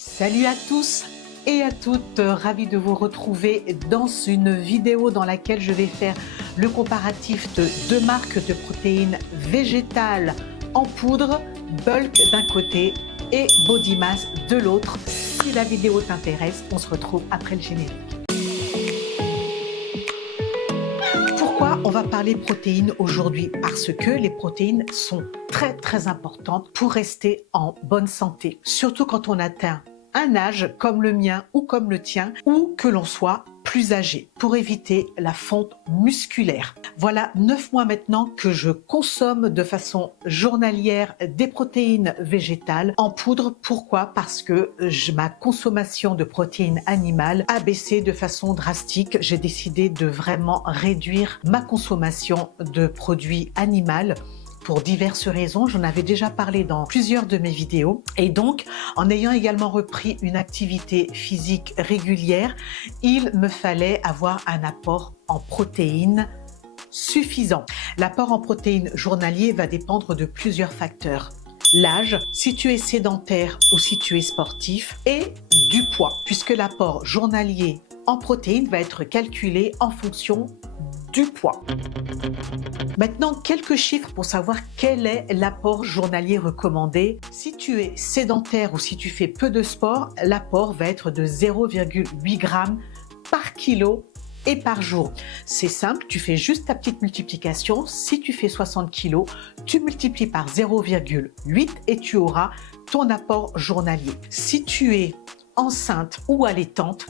Salut à tous et à toutes, ravi de vous retrouver dans une vidéo dans laquelle je vais faire le comparatif de deux marques de protéines végétales en poudre, Bulk d'un côté et Body Mass de l'autre. Si la vidéo t'intéresse, on se retrouve après le générique. Pourquoi on va parler protéines aujourd'hui? Parce que les protéines sont très importantes pour rester en bonne santé, surtout quand on atteint un âge comme le mien ou comme le tien, ou que l'on soit plus âgé, pour éviter la fonte musculaire. Voilà 9 mois maintenant que je consomme de façon journalière des protéines végétales en poudre. Pourquoi? Parce que ma consommation de protéines animales a baissé de façon drastique. J'ai décidé de vraiment réduire ma consommation de produits animaux pour diverses raisons. J'en avais déjà parlé dans plusieurs de mes vidéos. Et donc, en ayant également repris une activité physique régulière, il me fallait avoir un apport en protéines suffisant. L'apport en protéines journalier va dépendre de plusieurs facteurs. L'âge, si tu es sédentaire ou si tu es sportif, et du poids, puisque l'apport journalier en protéines va être calculé en fonction du poids. Maintenant, quelques chiffres pour savoir quel est l'apport journalier recommandé. Si tu es sédentaire ou si tu fais peu de sport, l'apport va être de 0,8 g par kilo et par jour. C'est simple, tu fais juste ta petite multiplication. Si tu fais 60 kg, tu multiplies par 0,8 et tu auras ton apport journalier. Si tu es enceinte ou allaitante,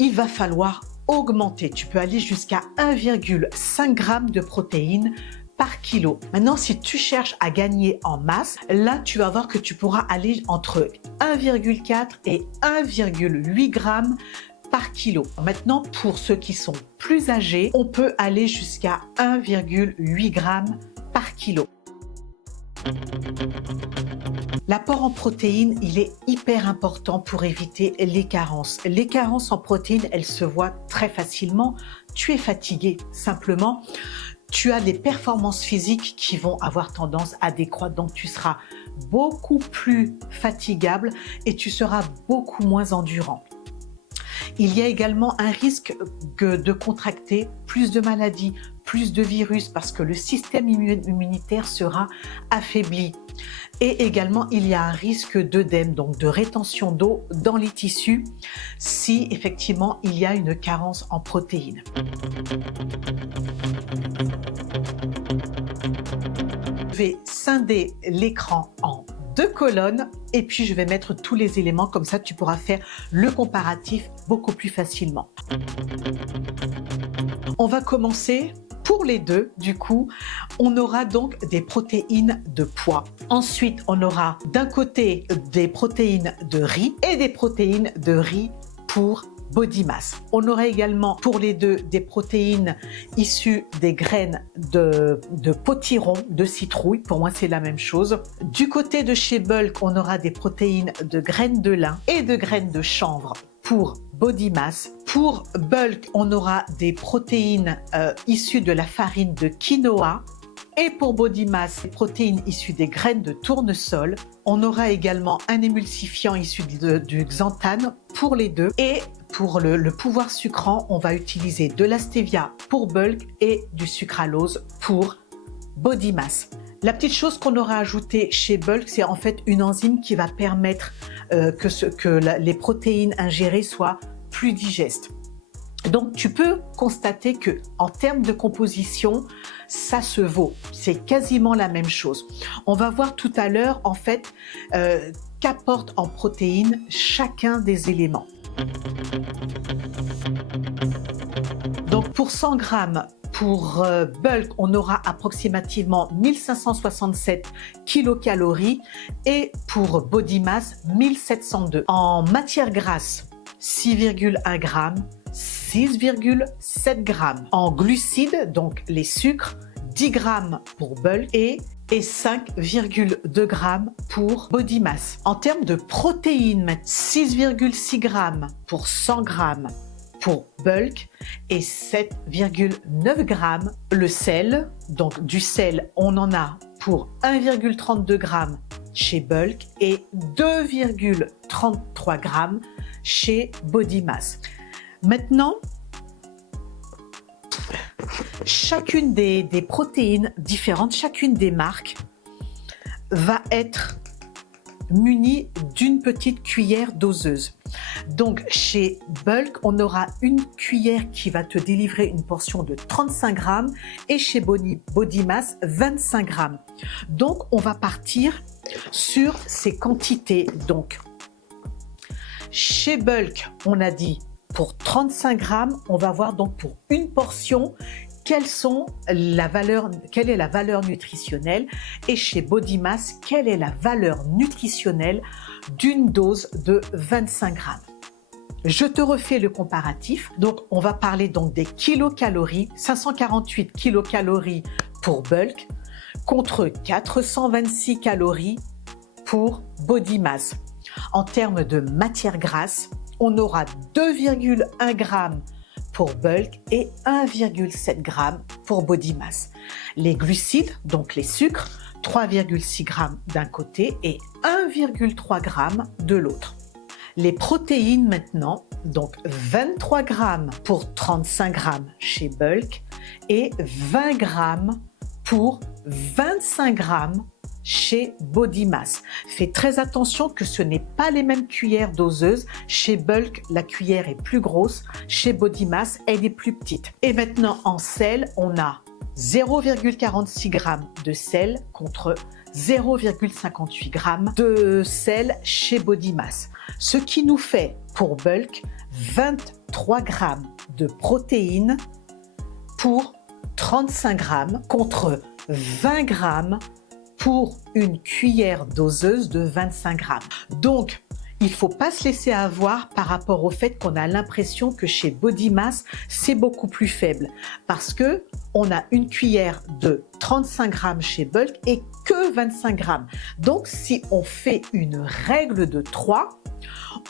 il va falloir augmenter. Tu peux aller jusqu'à 1,5 g de protéines par kilo. Maintenant, si tu cherches à gagner en masse, là, tu vas voir que tu pourras aller entre 1,4 et 1,8 g par kilo. Maintenant, pour ceux qui sont plus âgés, on peut aller jusqu'à 1,8 g par kilo. L'apport en protéines, il est hyper important pour éviter les carences. Les carences en protéines, elles se voient très facilement. Tu es fatigué, simplement. Tu as des performances physiques qui vont avoir tendance à décroître. Donc, tu seras beaucoup plus fatigable et tu seras beaucoup moins endurant. Il y a également un risque de contracter plus de maladies, plus de virus, parce que le système immunitaire sera affaibli. Et également, il y a un risque d'œdème, donc de rétention d'eau dans les tissus, si effectivement il y a une carence en protéines. Je vais scinder l'écran en 2 colonnes et puis je vais mettre tous les éléments, comme ça tu pourras faire le comparatif beaucoup plus facilement. On va commencer pour les deux. Du coup, on aura donc des protéines de pois. Ensuite, on aura d'un côté des protéines de riz et des protéines de riz pour Body Mass. On aura également pour les deux des protéines issues des graines de potiron, de citrouille. Pour moi, c'est la même chose. Du côté de chez Bulk, on aura des protéines de graines de lin et de graines de chanvre pour Body Mass. Pour Bulk, on aura des protéines issues de la farine de quinoa. Et pour Body Mass, des protéines issues des graines de tournesol. On aura également un émulsifiant issu du xanthane pour les deux. Et pour le pouvoir sucrant, on va utiliser de la stevia pour Bulk et du sucralose pour Body Mass. La petite chose qu'on aura ajoutée chez Bulk, c'est en fait une enzyme qui va permettre que les protéines ingérées soient plus digestes. Donc, tu peux constater que en termes de composition, ça se vaut. C'est quasiment la même chose. On va voir tout à l'heure, en fait, qu'apporte en protéines chacun des éléments. Donc, pour 100 grammes, pour Bulk, on aura approximativement 1567 kilocalories et pour Body Mass, 1702. En matière grasse, 6,1 g, 6,7 g. En glucides, donc les sucres, 10 g pour Bulk et 5,2 g pour Body Mass. En termes de protéines, 6,6 g pour 100 g pour Bulk et 7,9 g. Le sel, donc du sel, on en a pour 1,32 g chez Bulk et 2,33 grammes chez Body Mass. Maintenant, chacune des protéines différentes, chacune des marques va être munie d'une petite cuillère doseuse. Donc chez Bulk, on aura une cuillère qui va te délivrer une portion de 35 grammes et chez Body Mass 25 grammes. Donc on va partir sur ces quantités. Donc chez Bulk, on a dit pour 35 grammes, on va voir donc pour une portion quelle est la valeur nutritionnelle, et chez Body Mass, quelle est la valeur nutritionnelle d'une dose de 25 grammes. Je te refais le comparatif. Donc, on va parler donc des kilocalories, 548 kilocalories pour Bulk contre 426 calories pour Body Mass. En termes de matière grasse, on aura 2,1 g pour Bulk et 1,7 g pour Body Mass. Les glucides, donc les sucres, 3,6 g d'un côté et 1,3 g de l'autre. Les protéines maintenant, donc 23 g pour 35 g chez Bulk et 20 g pour 25 g chez Body Mass. Fais très attention que ce n'est pas les mêmes cuillères doseuses. Chez Bulk, la cuillère est plus grosse. Chez Body Mass, elle est plus petite. Et maintenant, en sel, on a 0,46 g de sel contre 0,58 g de sel chez Body Mass. Ce qui nous fait pour Bulk 23 g de protéines pour 35 g contre 20 g pour une cuillère doseuse de 25 grammes. Donc, il ne faut pas se laisser avoir par rapport au fait qu'on a l'impression que chez Body Mass, c'est beaucoup plus faible. Parce que on a une cuillère de 35 grammes chez Bulk et que 25 grammes. Donc, si on fait une règle de 3,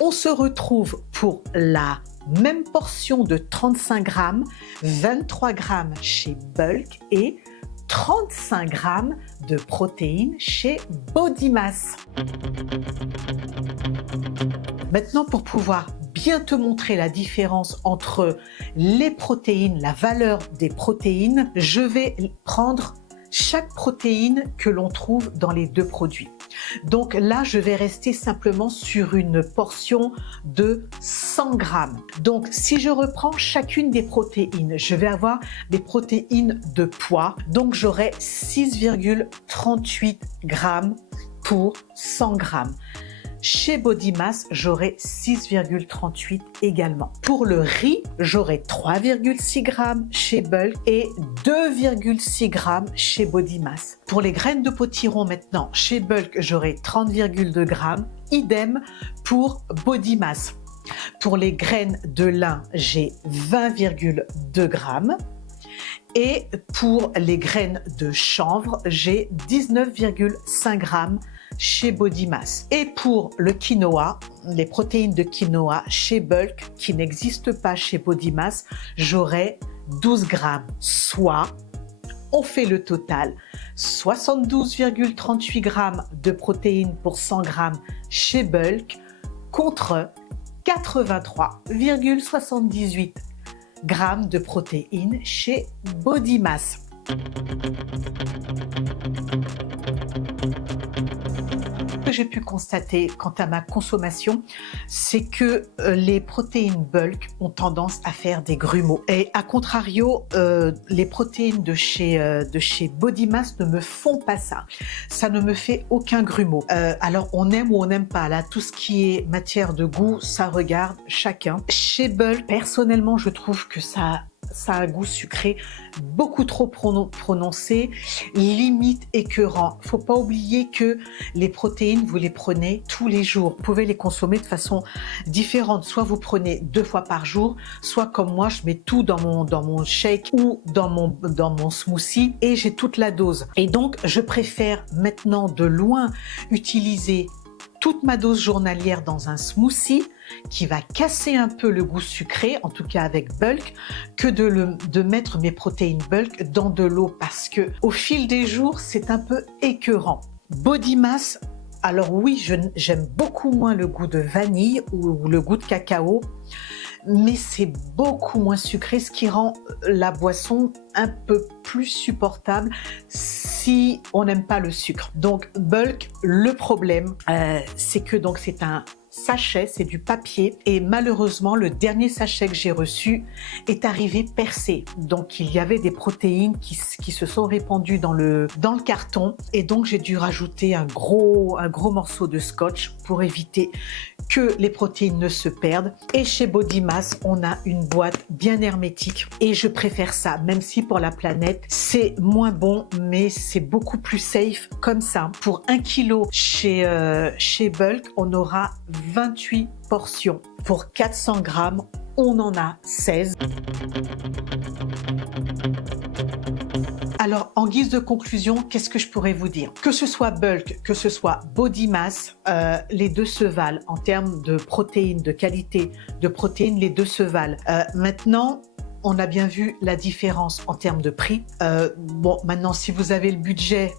on se retrouve pour la même portion de 35 grammes, 23 grammes chez Bulk et 35 grammes de protéines chez Body Mass. Maintenant, pour pouvoir bien te montrer la différence entre les protéines, la valeur des protéines, je vais prendre chaque protéine que l'on trouve dans les deux produits. Donc là, je vais rester simplement sur une portion de 100 grammes. Donc si je reprends chacune des protéines, je vais avoir des protéines de poids. Donc j'aurai 6,38 grammes pour 100 grammes. Chez Body Mass, j'aurai 6,38 également. Pour le riz, j'aurai 3,6 grammes chez Bulk et 2,6 grammes chez Body Mass. Pour les graines de potiron maintenant, chez Bulk, j'aurai 30,2 grammes, idem pour Body Mass. Pour les graines de lin, j'ai 20,2 grammes. Et pour les graines de chanvre, j'ai 19,5 grammes chez Body Mass. Et pour le quinoa, les protéines de quinoa chez Bulk, qui n'existent pas chez Body Mass, j'aurai 12 grammes. Soit, on fait le total, 72,38 grammes de protéines pour 100 grammes chez Bulk contre 83,78 grammes de protéines chez Body Mass. Ce que j'ai pu constater quant à ma consommation, c'est que les protéines Bulk ont tendance à faire des grumeaux. Et à contrario, les protéines de chez Body Mass ne me font pas ça. Ça ne me fait aucun grumeau. Alors on aime ou on n'aime pas. Là, tout ce qui est matière de goût, ça regarde chacun. Chez Bulk, personnellement, je trouve que ça a un goût sucré beaucoup trop prononcé, limite écœurant. Faut pas oublier que les protéines, vous les prenez tous les jours. Vous pouvez les consommer de façon différente. Soit vous prenez 2 fois par jour, soit comme moi, je mets tout dans mon shake ou dans mon smoothie et j'ai toute la dose. Et donc, je préfère maintenant de loin utiliser toute ma dose journalière dans un smoothie qui va casser un peu le goût sucré, en tout cas avec Bulk, que de mettre mes protéines Bulk dans de l'eau parce que au fil des jours, c'est un peu écœurant. Body Mass, Alors oui, j'aime beaucoup moins le goût de vanille ou le goût de cacao, mais c'est beaucoup moins sucré, ce qui rend la boisson un peu plus supportable si on n'aime pas le sucre. Donc Bulk, le problème, c'est que donc c'est un sachet, c'est du papier, et malheureusement le dernier sachet que j'ai reçu est arrivé percé. Donc il y avait des protéines qui se sont répandues dans le carton, et donc j'ai dû rajouter un gros morceau de scotch pour éviter que les protéines ne se perdent. Et chez Body Mass, on a une boîte bien hermétique et je préfère ça, même si pour la planète c'est moins bon, mais c'est beaucoup plus safe comme ça. Pour 1 kg chez Bulk, on aura 28 portions. Pour 400 grammes, on en a 16. Alors, en guise de conclusion, qu'est-ce que je pourrais vous dire? Que ce soit Bulk, que ce soit Body Mass, les deux se valent en termes de protéines, de qualité de protéines, les deux se valent. Maintenant, on a bien vu la différence en termes de prix. Bon, maintenant, si vous avez le budget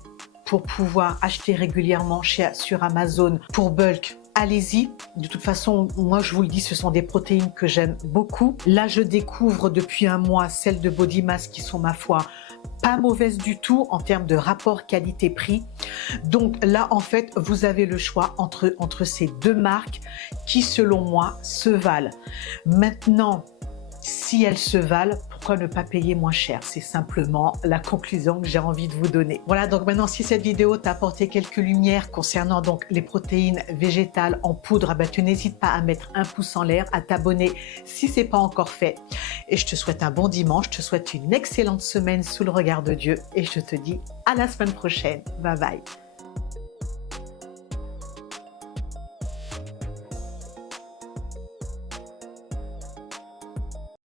pour pouvoir acheter régulièrement sur Amazon pour Bulk, allez-y. De toute façon, moi je vous le dis, ce sont des protéines que j'aime beaucoup. Là, je découvre depuis un mois celles de Body Mass qui sont, ma foi, pas mauvaises du tout en termes de rapport qualité-prix. Donc là, en fait, vous avez le choix entre ces deux marques qui, selon moi, se valent. Maintenant, si elles se valent, pourquoi ne pas payer moins cher? C'est simplement la conclusion que j'ai envie de vous donner. Voilà, donc maintenant, si cette vidéo t'a apporté quelques lumières concernant donc les protéines végétales en poudre, bah, tu n'hésites pas à mettre un pouce en l'air, à t'abonner si ce n'est pas encore fait. Et je te souhaite un bon dimanche, je te souhaite une excellente semaine sous le regard de Dieu et je te dis à la semaine prochaine. Bye bye.